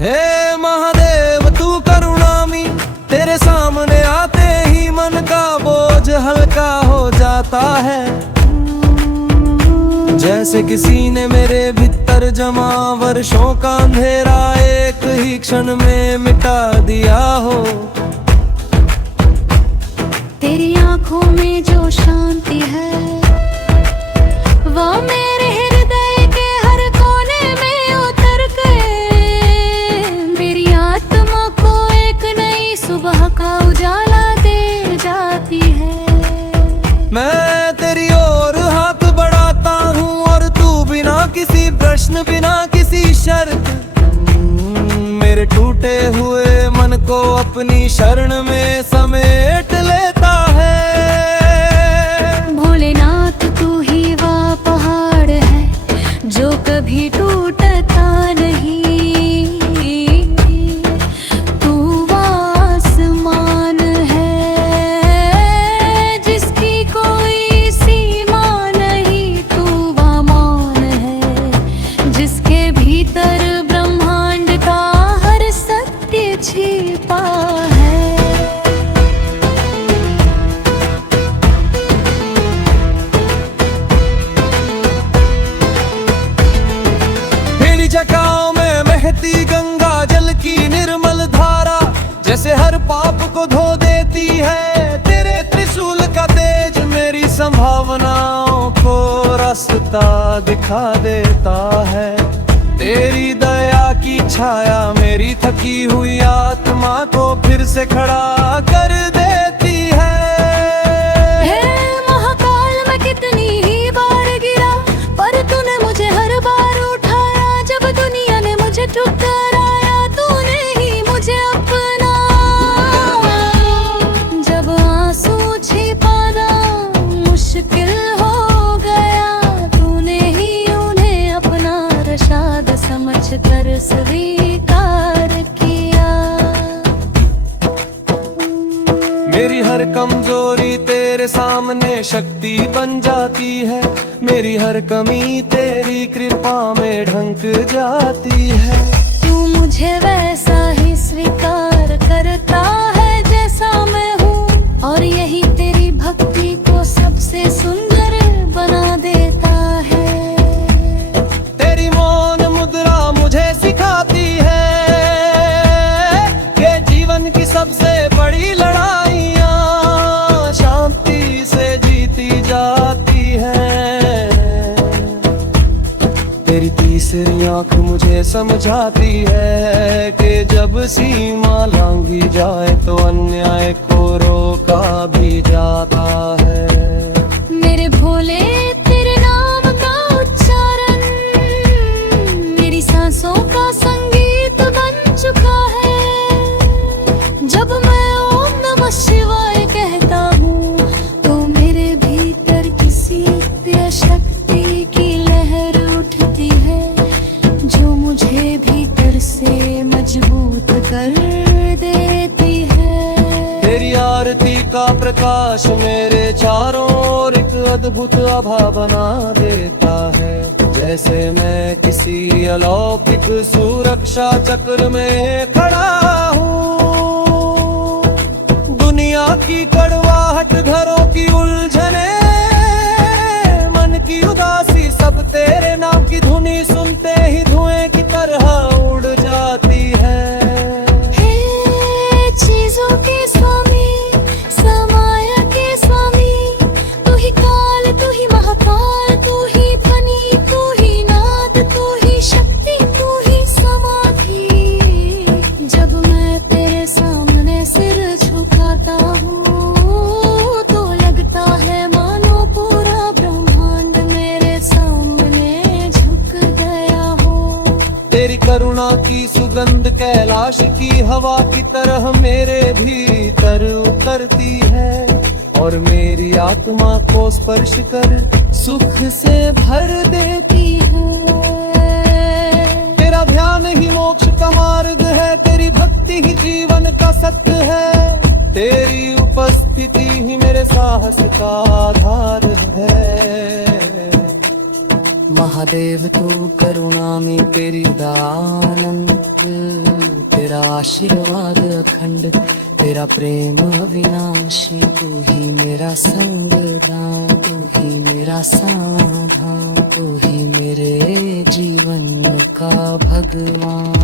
हे महादेव तू करुणामी, तेरे सामने आते ही मन का बोझ हल्का हो जाता है। जैसे किसी ने मेरे भीतर जमा वर्षों का अंधेरा एक ही क्षण में मिटा दिया हो। तेरी आंखों में जो शांति है वो मेरे हृदय के हर कोने में उतर गए। मेरी आत्मा को एक नई सुबह का उजाला दे जाती है। मैं तेरी ओर हाथ बढ़ाता हूँ और तू बिना किसी प्रश्न बिना किसी शर्त मेरे टूटे हुए मन को अपनी शरण में समेट लेता है। भोलेनाथ तू ही वह पहाड़ है जो कभी टूटता नहीं। तू आसमान है जिसकी कोई सीमा नहीं। तू वामान है जिसके भीतर ब्रह्मांड का हर सत्य छिपा है। जगहों में बहती गंगा जल की निर्मल धारा जैसे हर पाप को धो देती है। तेरे त्रिशूल का तेज मेरी संभावनाओं को रास्ता दिखा देता है। तेरी दया की छाया मेरी थकी हुई आत्मा को फिर से खड़ा कर देती है। हे महाकाल मैं कितनी ही बार गिरा पर तूने मुझे हर बार उठाया। जब दुनिया ने मुझे ठुकराया तूने ही मुझे अपना। जब आंसू छिपाना मुश्किल हो गया तूने ही उन्हें अपना रशाद समझ कर स्वीकार किया। मेरी हर कमजोरी तेरे सामने शक्ति बन जाती है। मेरी हर कमी तेरी कृपा में ढंक जाती है। तू मुझे वैसा ही स्वीकार करता है जैसा मैं हूँ और यही तेरी भक्ति को सबसे सुंदर बना देता है। तेरी मौन मुद्रा मुझे सिखाती है कि जीवन की सबसे बड़ी लड़ाइयाँ शांति से जीती जाती है। तेरी तीसरी आंख मुझे समझाती है कि जब सीमा लांघी जाए तो अन्याय को रोका भी जाता है। मेरे भोले तेरे नाम का उच्चारण मेरी सांसों का संगीत बन चुका है। जब मैं ओम नमः शिवाय कहता हूँ तो मेरे भीतर किसी दिव्य शक्ति की लहर उठती है जो मुझे भीतर से मजबूत कर देती है। तेरी आरती का प्रकाश मेरे चारों ओर एक अद्भुत आभा बना देता है। जैसे मैं किसी अलौकिक सुरक्षा चक्र में खड़ा हूँ। दुनिया की कड़वाहट घरों की उलझने मन की उदासी सब तेरे नाम की धुनी सुनते ही धुएं की तरह उड़ जाती है। हे चीजों के स्वामी समय के स्वामी तू ही काल तू ही महाकाल तू ही फनी तू ही नाद तू ही शक्ति तू ही समाधि। जब मैं तेरे सामने सिर झुकाता हूँ तो लगता है मानो पूरा ब्रह्मांड मेरे सामने झुक गया हो। तेरी करुणा की सुगंध कैलाश की हवा की तरह मेरे भीतर उतरती है और मेरी आत्मा को स्पर्श कर सुख से भर देती है। तेरा ध्यान ही मोक्ष का मार्ग है। तेरी भक्ति ही जीवन का सत्य है। तेरी उपस्थिति ही मेरे साहस का आधार है। महादेव तू करुणा में तेरी दानंत, तेरा आशीर्वाद अखंड, तेरा प्रेम अविनाशी, तू ही मेरा संगदान, तू ही मेरा समाधान, तू ही मेरे जीवन का भगवान।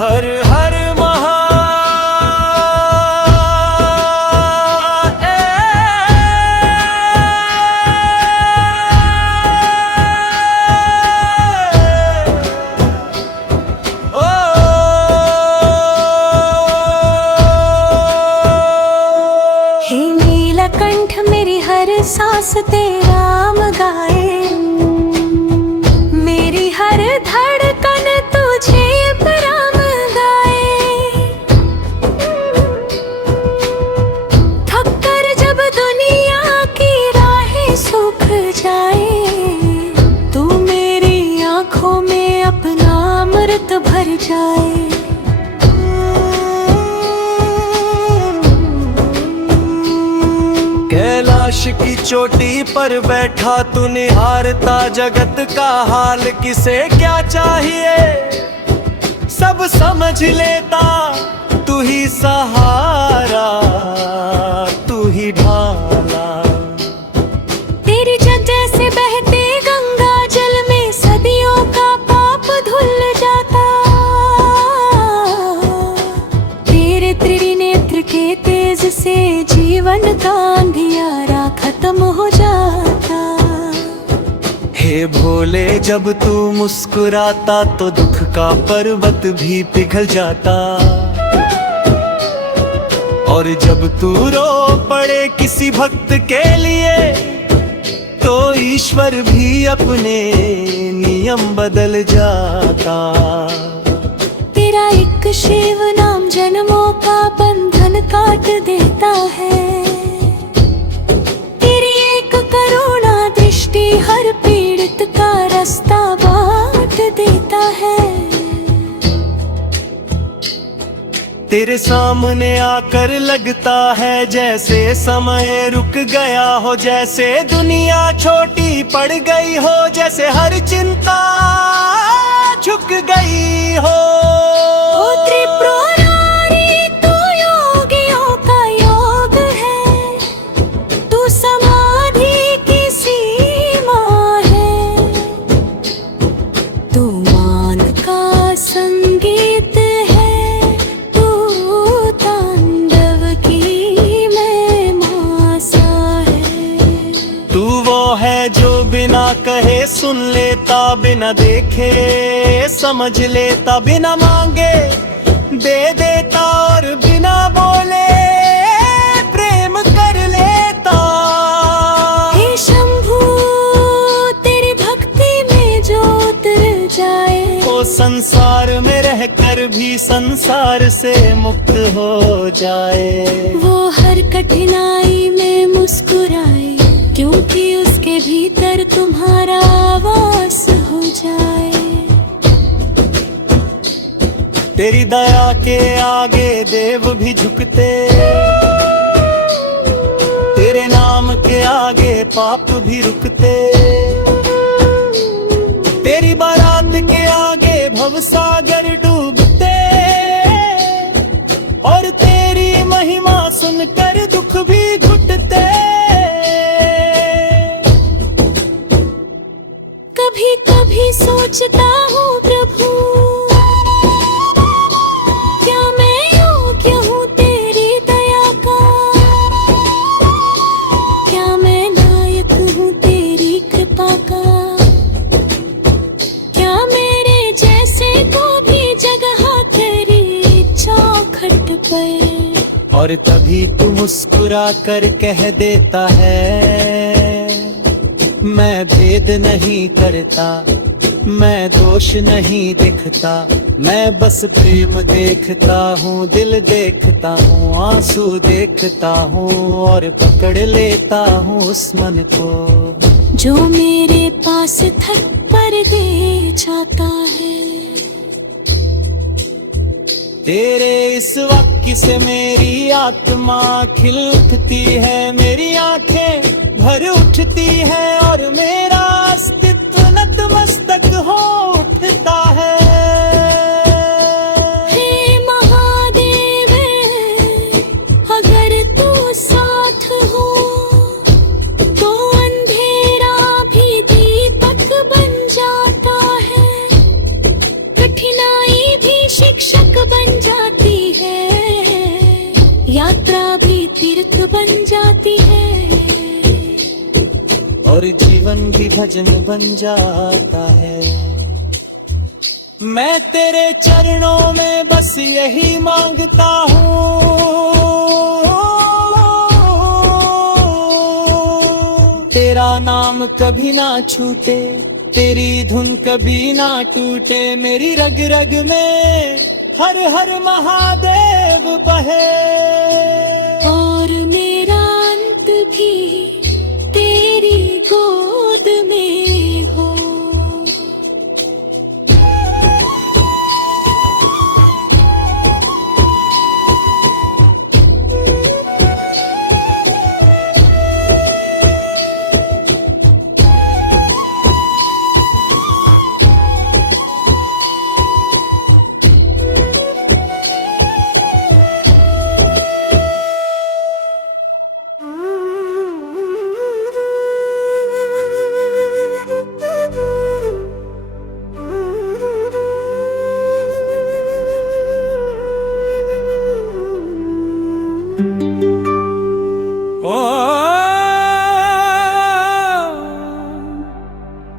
हर हर हे नीलकंठ मेरी हर सांस तेरा नाम गाए, मेरी हर धड़कन तुझे प्रणाम गाए। थककर जब दुनिया की राहें सूख जाए, तू मेरी आंखों में अपना अमृत भर जाए। कैलाश की चोटी पर बैठा तू निहारता जगत का हाल, किसे क्या चाहिए सब समझ लेता, तू ही सहारा तू ही ढाला। तेरी जग जैसे बहते गंगा जल में सदियों का पाप धुल जाता, तेरे त्रिनेत्र के तेज से जीवन का अंधियारा खत्म हो जाता। हे भोले जब तू मुस्कुराता तो दुख का पर्वत भी पिघल जाता, और जब तू रो पड़े किसी भक्त के लिए तो ईश्वर भी अपने नियम बदल जाता। तेरा एक शिव नाम जन्मों का बंधन काट देता है, तेरी एक करुणा दृष्टि हर पीड़ित का रास्ता बांट देता है। तेरे सामने आकर लगता है जैसे समय रुक गया हो, जैसे दुनिया छोटी पड़ गई हो, जैसे हर चिंता झुक गई हो। ओ त्रिपुरारी तू योगियों का योग है, तू समाधि की सीमा है, तू मान का संगीत है, तू तांडव की महिमा है। तू वो है जो बिना कहे सुन लेता, बिना देखे समझ लेता, बिना मांगे दे देता, और बिना बोले प्रेम कर लेता। हे शंभू तेरी भक्ति में जो उतर जाए, वो संसार में रहकर भी संसार से मुक्त हो जाए। वो हर कठिनाई में मुस्कुराए, क्योंकि उसके भीतर तुम्हारा वास हो जाए। तेरी दया के आगे देव भी झुकते, तेरे नाम के आगे पाप भी रुकते, तेरी बारात के आगे भवसागर डूबते, और तेरी महिमा सुनकर दुख भी घुटते। कभी कभी सोचता हूँ प्रभु, क्या मैं योग्य हूँ तेरी दया का, क्या मैं ना और तभी तू मुस्कुरा कर कह देता है मैं भेद नहीं करता, मैं दोष नहीं दिखता, मैं बस प्रेम देखता हूँ, दिल देखता हूँ, आंसू देखता हूँ और पकड़ लेता हूँ उस मन को जो मेरे पास थक पर दे जाता है। तेरे इस वाक्य से मेरी आत्मा खिल उठती है, मेरी आंखें भर उठती है और मेरा अस्तित्व नतमस्तक हो उठता है। हे महादेव अगर तू साथ हो तो अंधेरा भी दीपक बन जाता है, कठिनाई भी शिक्षक बन जाती है, यात्रा भी तीर्थ बन जाती है और जीवन भी भजन बन जाता है। मैं तेरे चरणों में बस यही मांगता हूँ, तेरा नाम कभी ना छूटे, तेरी धुन कभी ना टूटे, मेरी रग रग में हर हर महादेव बहे और मेरा अंत भी तेरी गोद में हो।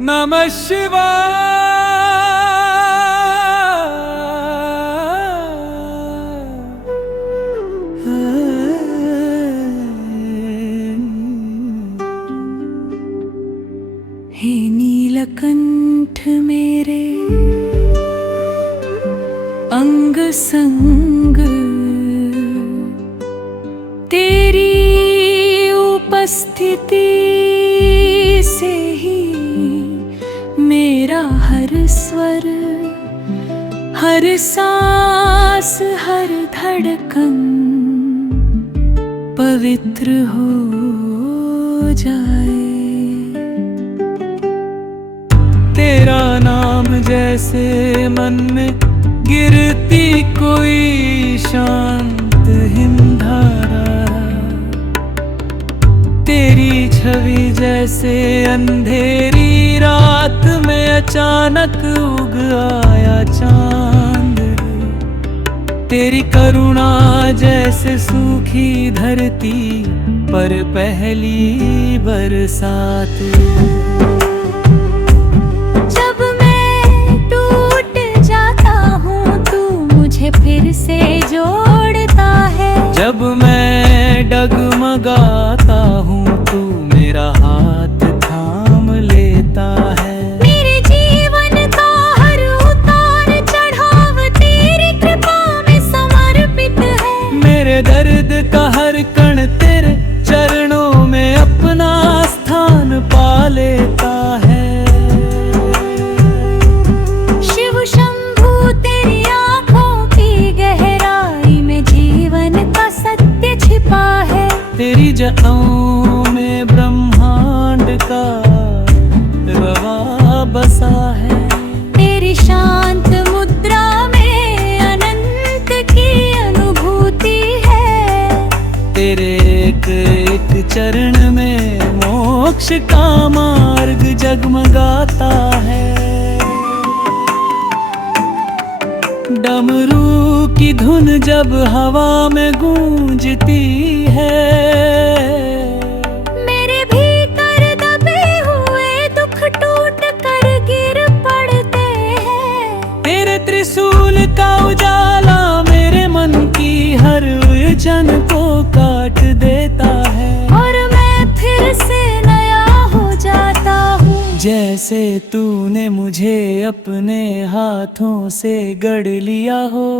नमः शिवाय। हे नीलकंठ मेरे अंग संग तेरी उपस्थिति से ही मेरा हर स्वर, हर सांस, हर धड़कन पवित्र हो जाए। तेरा नाम जैसे मन में गिरती कोई शांत हिमधारा, तेरी छवि जैसे अंधेरी रात में अचानक उग आया चांद, तेरी करुणा जैसे सूखी धरती पर पहली बरसात। जब मैं टूट जाता हूँ तू मुझे फिर से जोड़ता है, जब मैं डगमगाता हूँ तू मेरा हाथ थाम लेता है। मेरे जीवन का हर उतार चढ़ाव तेरी कृपा में समर्पित है, मेरे दर्द का हर कण तेरे चरणों में अपना स्थान पा लेता है। शिव शंभू तेरी आँखों की गहराई में जीवन का सत्य छिपा है, तेरी जटाओं में ब्रह्मांड का रवा बसा है, तेरी शांत मुद्रा में अनंत की अनुभूति है, तेरे एक एक चरण में मोक्ष का मार्ग जगमगाता है। डमरू की धुन जब हवा में गूंजती है, मेरे भीतर दबे हुए दुख टूट कर गिर पड़ते हैं, तेरे त्रिशूल का उजाला मेरे मन की हर उलझन को जैसे तूने मुझे अपने हाथों से गढ़ लिया हो।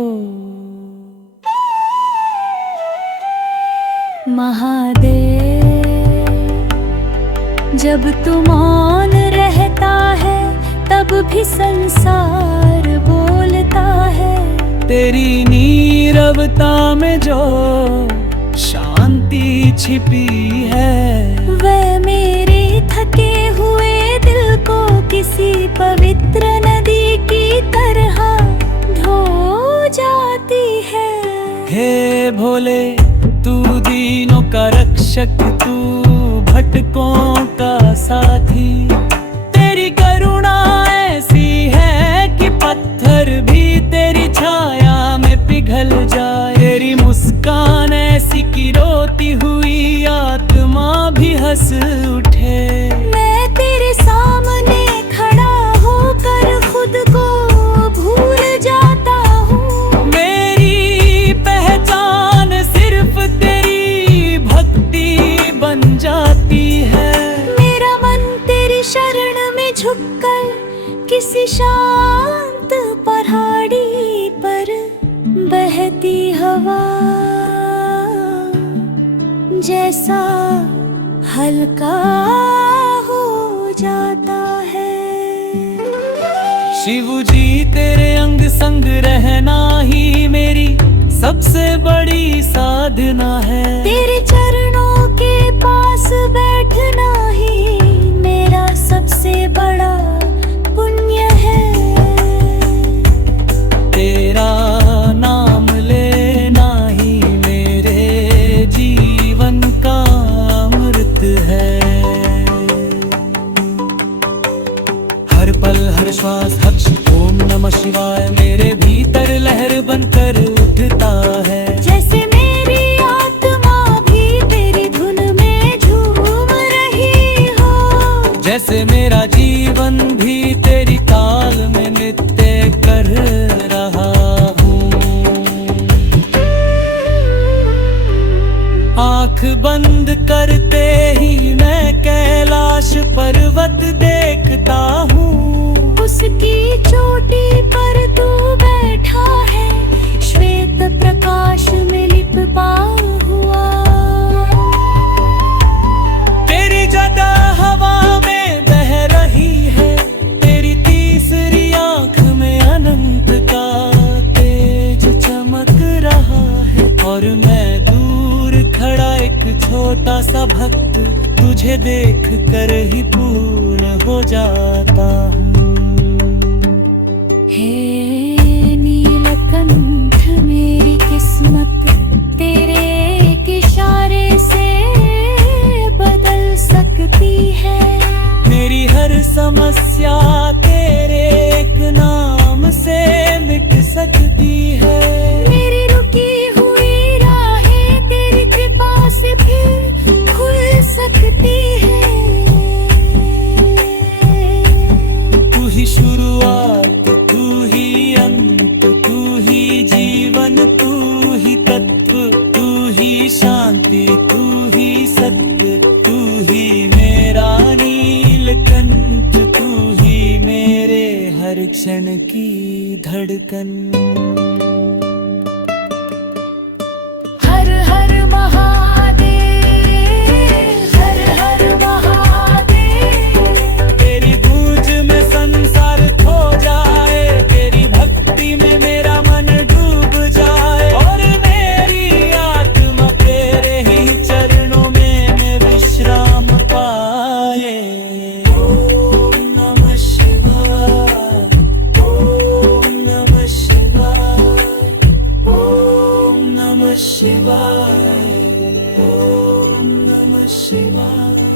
महादेव, जब तू मौन रहता है तब भी संसार बोलता है। तेरी नीरवता में जो शांति छिपी है, वह मेरे थके हुए दिल को किसी पवित्र नदी की तरह धो जाती है। हे भोले, तू दीनों का रक्षक, तू भटकों का साथी। तेरी करुणा ऐसी है कि पत्थर भी तेरी छाया में पिघल जाए। तेरी मुस्कान ऐसी कि रोती हुई आत्मा भी हंस उठे। मैं तेरे सामने खड़ा होकर खुद को भूल जाता हूँ। मेरी पहचान सिर्फ तेरी भक्ति बन जाती है। मेरा मन तेरी शरण में झुककर किसी शांत पहाड़ी पर बहती हवा जैसा हल्का हो जाता है। शिव जी, तेरे अंग संग रहना ही मेरी सबसे बड़ी साधना है। तेरे चरणों के पास बैठना ही मेरा सबसे बड़ा पुण्य है। तेरा नाम लेना ही मेरे जीवन का अमृत है। हर पल हर श्वास हर्ष ओम नमः शिवाय मेरे भीतर लहर बनकर उठता है। जैसे मेरी आत्मा भी तेरी धुन में झूम रही हो। जैसे मेरा जीवन भी तेरी ताल में नृत्य कर रहा हूँ। आँख बंद करते ही मैं कैलाश पर्वत देखता हूँ। उसकी चोटी पर तू बैठा है, श्वेत प्रकाश में लिपटा हुआ। तेरी गदा हवा में बह रही है, तेरी तीसरी आँख में अनंत का तेज चमक रहा है। और मैं दूर खड़ा एक छोटा सा भक्त तुझे देख कर ही पूर्ण हो जाता हूँ। हे नीलकंठ, मेरी किस्मत तेरे एक इशारे से बदल सकती है। मेरी हर समस्या तेरे एक नाम से मिट सकती है। मेरी रुकी हुई राहें तेरी कृपा से फिर खुल सकती है। तू ही शुरुआत, तू ही अंत, तू ही जीवन, तू ही तत्व, तू ही शांति, तू ही सत्य, तू ही मेरा नीलकंठ, तू ही मेरे हर क्षण की धड़कन। हर हर महादेव, हर हर महादेव। तेरी गूंज में संसार खो जाए, तेरी भक्ति में मेरा मन डूब जाए। और मेरी आत्मा तेरे ही चरणों में मैं विश्राम पाए। ओम नमः शिवाय, ओम नमः शिवाय, ओम नमः शिवाय, ओम नमः शिवाय।